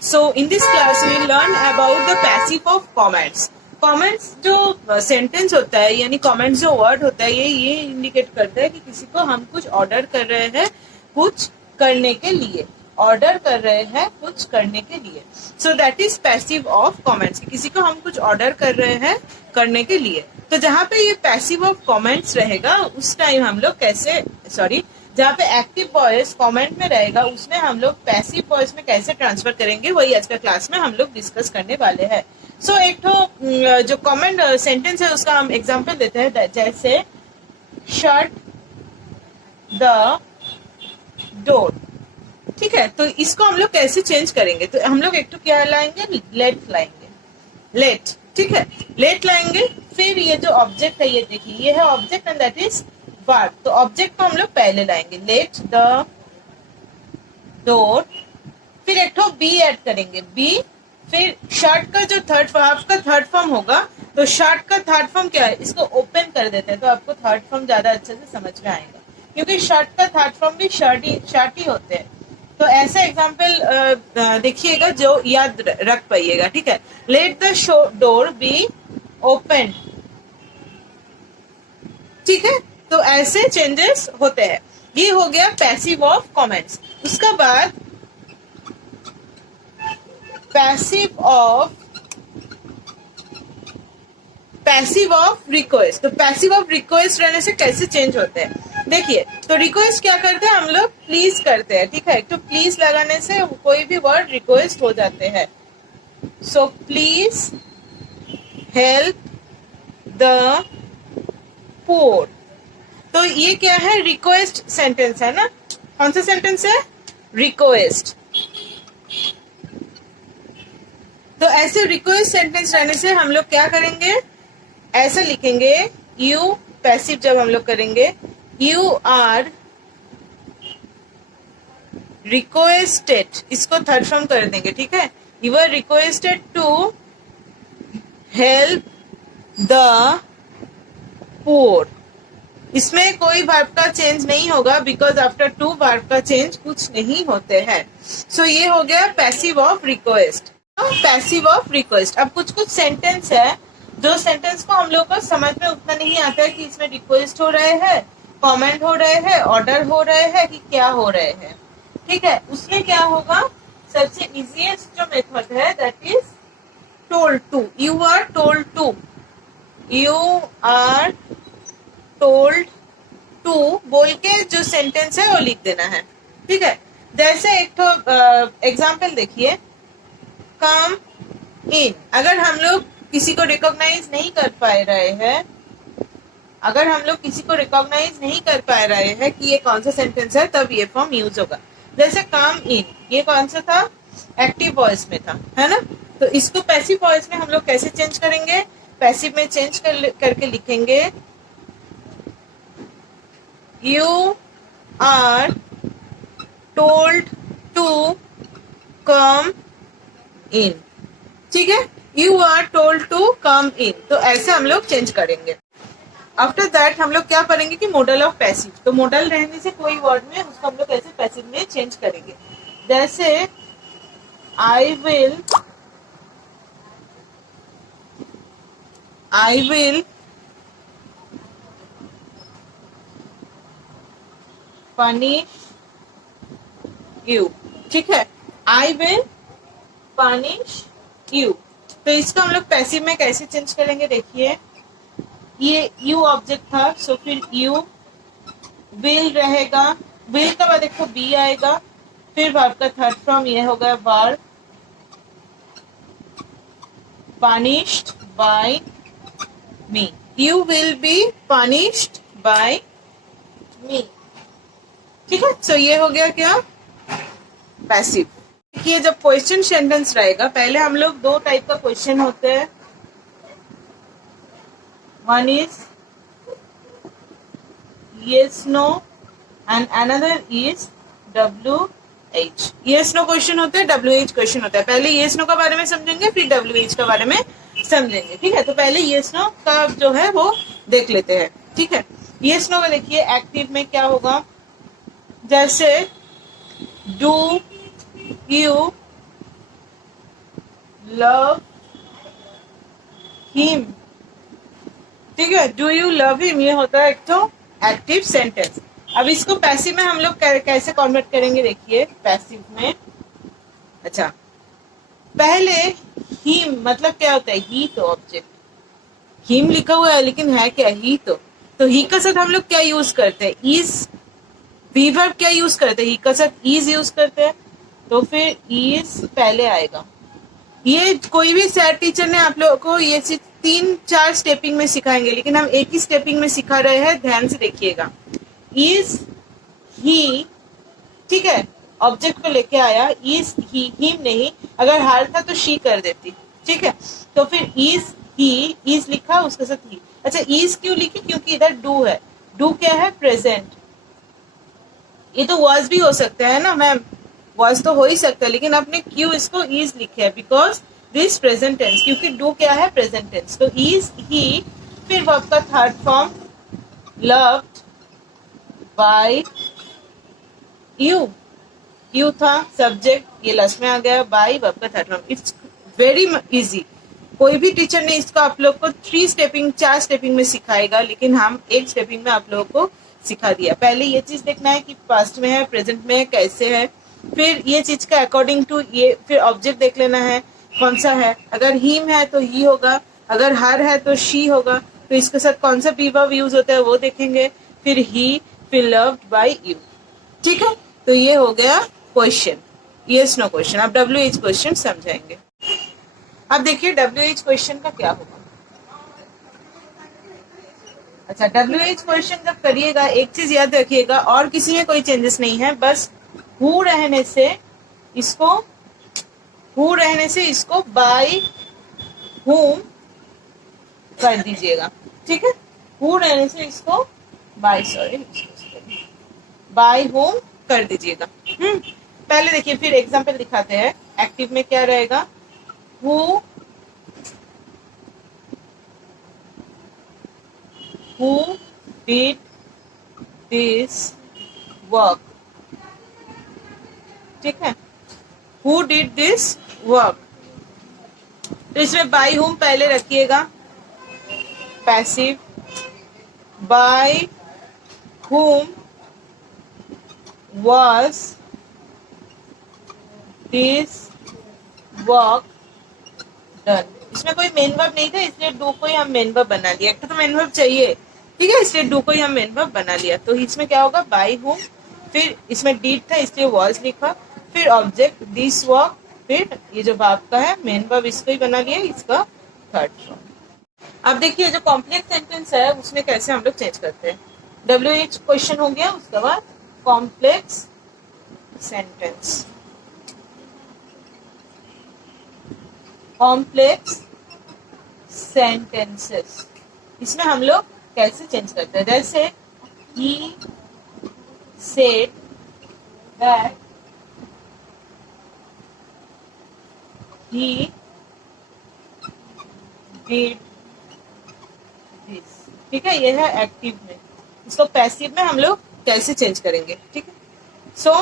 So in this class we will learn about the passive of comments. Comments जो sentence होता है यानी comments जो वर्ड होता है ये इंडिकेट करता है कि किसी को हम कुछ ऑर्डर कर रहे हैं कुछ करने के लिए, ऑर्डर कर रहे हैं कुछ करने के लिए. So that is passive of comments. किसी को हम कुछ ऑर्डर कर रहे हैं करने के लिए. तो जहाँ पे ये पैसिव ऑफ कमेंट्स रहेगा उस टाइम हम लोग कैसे जहाँ पे एक्टिव वॉइस कमेंट में रहेगा उसमें हम लोग पैसिव वॉइस में कैसे ट्रांसफर करेंगे वही आज का क्लास में हम लोग डिस्कस करने वाले हैं. सो एक तो जो कमेंट सेंटेंस है उसका हम एग्जांपल देते हैं, जैसे शट द डोर. ठीक है, तो इसको हम लोग कैसे चेंज करेंगे? तो हम लोग एक तो क्या लाएंगे, लेट लाएंगे. लेट, ठीक है, लेट लाएंगे. फिर ये जो ऑब्जेक्ट है ये देखिए ये है object and that is verb. तो ऑब्जेक्ट को हम लोग पहले लाएंगे, लेट द डोर. फिर एक तो बी ऐड करेंगे, बी. फिर शर्ट का जो थर्ड फॉर्म होगा, तो शर्ट का थर्ड फॉर्म क्या है, इसको ओपन कर देते हैं तो आपको थर्ड फॉर्म ज्यादा अच्छे से समझ में आएगा, क्योंकि शर्ट का थर्ड फॉर्म भी शर्ट ही होते हैं. तो ऐसा एग्जाम्पल देखिएगा जो याद रख पाइएगा. ठीक है, let the door be open. ठीक है, तो ऐसे चेंजेस होते हैं. ये हो गया पैसिव ऑफ कमेंट्स. उसका बाद पैसिव ऑफ रिक्वेस्ट. तो पैसिव ऑफ रिक्वेस्ट रहने से कैसे चेंज होते हैं देखिए. तो रिक्वेस्ट क्या करते हैं, हम लोग प्लीज करते हैं. ठीक है, तो प्लीज लगाने से कोई भी वर्ड रिक्वेस्ट हो जाते हैं. So please help the poor. तो ये क्या है, रिक्वेस्ट सेंटेंस है ना. कौन सा सेंटेंस है, रिक्वेस्ट. तो ऐसे रिक्वेस्ट सेंटेंस रहने से हम लोग क्या करेंगे, ऐसा लिखेंगे यू. पैसिव जब हम लोग करेंगे, यू आर रिक्वेस्टेड, इसको थर्ड फॉर्म कर देंगे. ठीक है, you are requested to help the poor. इसमें कोई वर्ब का चेंज नहीं होगा बिकॉज आफ्टर टू वर्ब का चेंज कुछ नहीं होते हैं. सो ये हो गया passive of request. Passive of request. अब कुछ सेंटेंस है जो सेंटेंस को हम लोग को समझ में उतना नहीं आता है कि इसमें रिक्वेस्ट हो रहे हैं, कमेंट हो रहे हैं, ऑर्डर हो रहे हैं कि क्या हो रहे हैं. ठीक है, उसमें क्या होगा, सबसे इजीएस्ट जो मेथड है that is told to. You are told to, you are told to बोल के जो सेंटेंस है वो लिख देना है. ठीक है, जैसे एक तो एग्जाम्पल देखिए, कम इन. अगर हम लोग किसी को रिकॉग्नाइज नहीं कर पा रहे हैं, अगर हम लोग किसी को रिकॉग्नाइज नहीं कर पा रहे हैं कि ये कौन सा सेंटेंस है, तब ये फॉर्म यूज होगा. जैसे कम इन, ये कौन सा था, एक्टिव वॉइस में था, है ना. तो इसको पैसिव वॉइस में हम लोग कैसे चेंज करेंगे, पैसिव में चेंज करके लिखेंगे you are told to come in. ठीक है, you are told to come in. तो ऐसे हम लोग चेंज करेंगे. आफ्टर दैट हम लोग क्या करेंगे कि मॉडल ऑफ पैसिव. तो मॉडल रहने से कोई वर्ड में उसको हम लोग ऐसे पैसिव में चेंज करेंगे. जैसे आई विल पनिश यू. ठीक है, आई विल पनिश यू. तो इसको हम लोग पैसिव में कैसे चेंज करेंगे देखिए, ये यू ऑब्जेक्ट था, सो फिर यू विल रहेगा, विल का बाद देखो बी आएगा, फिर वर्ब का थर्ड फॉर्म ये होगा verb, punished by me. You will be punished by me. ठीक है, सो ये हो गया क्या, पैसिव. देखिए जब क्वेश्चन सेंटेंस रहेगा, पहले हम लोग दो टाइप का क्वेश्चन होते हैं. One is yes no and another is WH. yes no question होता है, WH क्वेश्चन होता है. पहले yes no का बारे में समझेंगे, फिर WH का बारे में समझेंगे. ठीक है, तो पहले yes no का जो है वो देख लेते हैं. ठीक है, yes no का देखिए एक्टिव में क्या होगा, जैसे डू यू लव हिम, ठीक है, डू यू लव हिम, ये होता है एक तो एक्टिव सेंटेंस। अब इसको पैसिव में हम लोग कैसे कन्वर्ट करेंगे, देखिए पैसिव में, अच्छा पहले हिम मतलब क्या होता है, ही, तो ऑब्जेक्ट हिम लिखा हुआ है लेकिन है क्या, ही, तो ही का साथ हम लोग क्या यूज करते हैं, इज, वी वर्ब क्या यूज करते हैं, ही का साथ इज यूज करते हैं, तो फिर इज पहले आएगा। ये कोई भी सर टीचर ने आप लोगों को ये चीज 3-4 स्टेपिंग में सिखाएंगे, लेकिन हम एक ही स्टेपिंग में सिखा रहे हैं, ध्यान से देखिएगा। इज ही, ठीक है, ऑब्जेक्ट को लेके आया, इज ही, हिम नहीं, अगर हार था तो शी कर देती, ठीक है, तो फिर इज ही, इज लिखा उसके साथ ही। अच्छा इज क्यों लिखी, क्योंकि इधर डू है, डू क्या है, प्रेजेंट, ये तो वॉज भी हो सकता है ना मैम, वॉज तो हो ही सकता है, लेकिन आपने क्यों इसको इज लिखे है, बिकॉज दिस प्रेजेंट टेंस, क्योंकि डू क्या है, प्रेजेंट टेंस, तो इज ही, फिर वर्ब का third form loved by you, you था सब्जेक्ट, ये लास्ट में आ गया, बाय वर्ब का third form. It's very easy, कोई भी टीचर ने इसको आप लोग को 3 स्टेपिंग 4 स्टेपिंग में सिखाएगा, लेकिन हम एक स्टेपिंग में आप लोगों को सिखा दिया। पहले ये चीज देखना है कि पास्ट में है, प्रेजेंट में है, कैसे है, फिर ये चीज का अकॉर्डिंग टू ये, फिर ऑब्जेक्ट देख लेना है कौन सा है, अगर हिम है तो ही होगा, अगर हर है तो शी होगा, तो इसके साथ कौन सा बी वर्ब यूज होता है वो देखेंगे, फिर ही, फिर लव्ड बाय यू, ठीक है। तो ये हो गया क्वेश्चन, यस नो क्वेश्चन। अब WH क्वेश्चन समझाएंगे। अब देखिए WH क्वेश्चन का क्या होगा। अच्छा WH क्वेश्चन जब करिएगा एक चीज याद रखिएगा, और किसी में कोई चेंजेस नहीं है, बस हु रहने से इसको बाय हुम कर दीजिएगा, ठीक है, हु रहने से इसको बाय होम कर दीजिएगा। पहले देखिए, फिर एग्जांपल दिखाते हैं। एक्टिव में क्या रहेगा, हु डिड दिस वर्क, ठीक है, हु डिड दिस वर्क, तो इसमें बाय होम पहले रखिएगा passive, by whom was this work done, इसमें कोई मेन वर्ब नहीं था, इसलिए डू को ही हम मेन वर्ब बना लिया, एक तो मेन वर्ब चाहिए, ठीक है, इसलिए डू को ही हम मेन वर्ब बना लिया। तो इसमें क्या होगा, बाय whom, फिर इसमें डीड था इसलिए was लिखा, फिर ऑब्जेक्ट दिस वर्क, फिर ये जो वर्ब का है मेन वर्ब इसको ही बना लिया, इसका थर्ड फॉर्म। अब देखिए जो कॉम्प्लेक्स सेंटेंस है उसमें कैसे हम लोग चेंज करते हैं। WH क्वेश्चन हो गया, उसके बाद कॉम्प्लेक्स सेंटेंस, कॉम्प्लेक्स सेंटेंसेस, इसमें हम लोग कैसे चेंज करते हैं। जैसे he said that he did this, ठीक है, यह है एक्टिव में। इसको पैसिव में हम लोग कैसे चेंज करेंगे, ठीक है। सो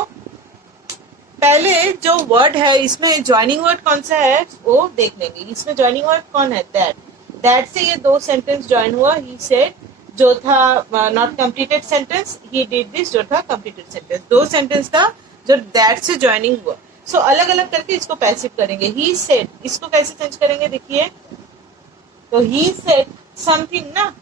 पहले जो वर्ड है इसमें ज्वाइनिंग वर्ड कौन सा है वो देख लेंगे। इसमें ज्वाइनिंग वर्ड कौन है, दैट से ये 2 सेंटेंस ज्वाइन हुआ। ही सेड जो था not completed sentence, he did this जो था कंप्लीटेड सेंटेंस, 2 सेंटेंस था जो दैट से ज्वाइनिंग हुआ। सो अलग अलग करके इसको पैसिव करेंगे। ही सेड, इसको कैसे चेंज करेंगे देखिए, तो ही सेड समथिंग ना,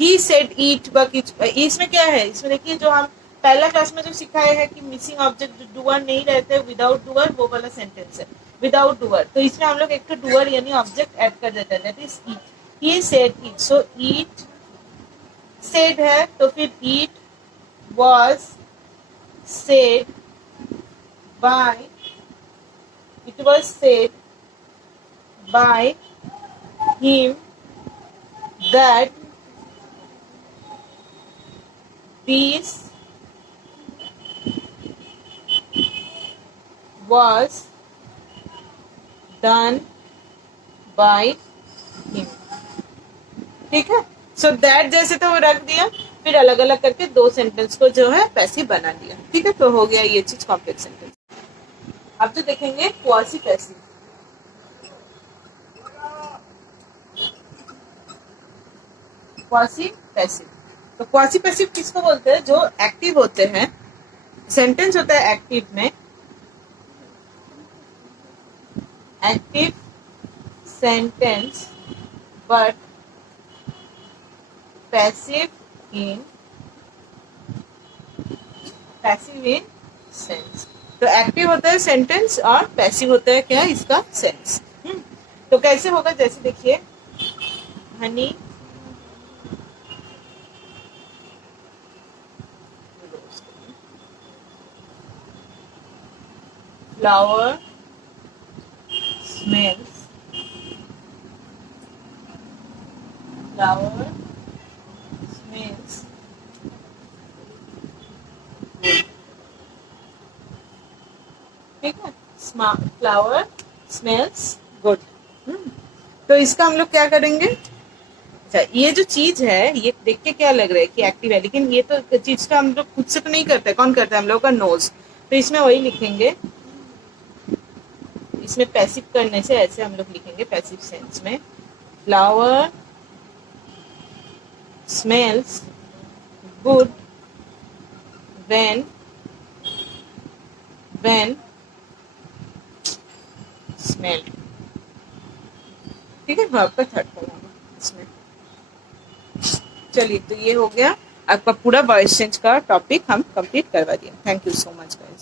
ही सेड ईट बकेट, इसमें क्या है, इसमें देखिए जो हम पहला क्लास में जो सिखाए हैं कि मिसिंग ऑब्जेक्ट डूअर नहीं रहते, विदाउट डूअर, वो वाला सेंटेंस है विदाउट डूअर। तो इसमें हम लोग एक तो डूअर यानी ऑब्जेक्ट ऐड कर देते हैं, that is eat. He said eat, so eat said है, तो फिर eat was said by, it was said by him that this was done by him, ठीक है। सो दैट जैसे तो वो रख दिया, फिर अलग अलग करके 2 सेंटेंस को जो है पैसिव बना दिया, ठीक है। तो हो गया ये चीज कॉम्प्लेक्स सेंटेंस। अब जो देखेंगे क्वासी पैसिव, क्वासी पैसिव। तो क्वासी पैसिव किसको बोलते हैं? जो एक्टिव होते हैं। सेंटेंस होता है एक्टिव में, active sentence but passive in sense. तो एक्टिव होता है सेंटेंस और पैसिव होता है क्या? इसका सेंस। तो कैसे होगा? जैसे देखिए, Honey flower smells, flower smells ठीक है, फ्लावर स्मेल्स गुड। तो इसका हम लोग क्या करेंगे? अच्छा, ये जो चीज है ये देख के क्या लग रहा है कि एक्टिव है, लेकिन ये तो चीज का हम लोग खुद से तो नहीं करते। कौन करता है? हम लोग का नोज। तो इसमें वही लिखेंगे, इसमें पैसिव करने से ऐसे हम लोग लिखेंगे पैसिव सेंस में, flower smells good when smelled. ठीक है, वर्ब का थर्ड फॉर्म होगा इसमें। चलिए, तो ये हो गया आपका पूरा वॉइस चेंज का टॉपिक हम कंप्लीट करवा दिया। Thank you so much guys.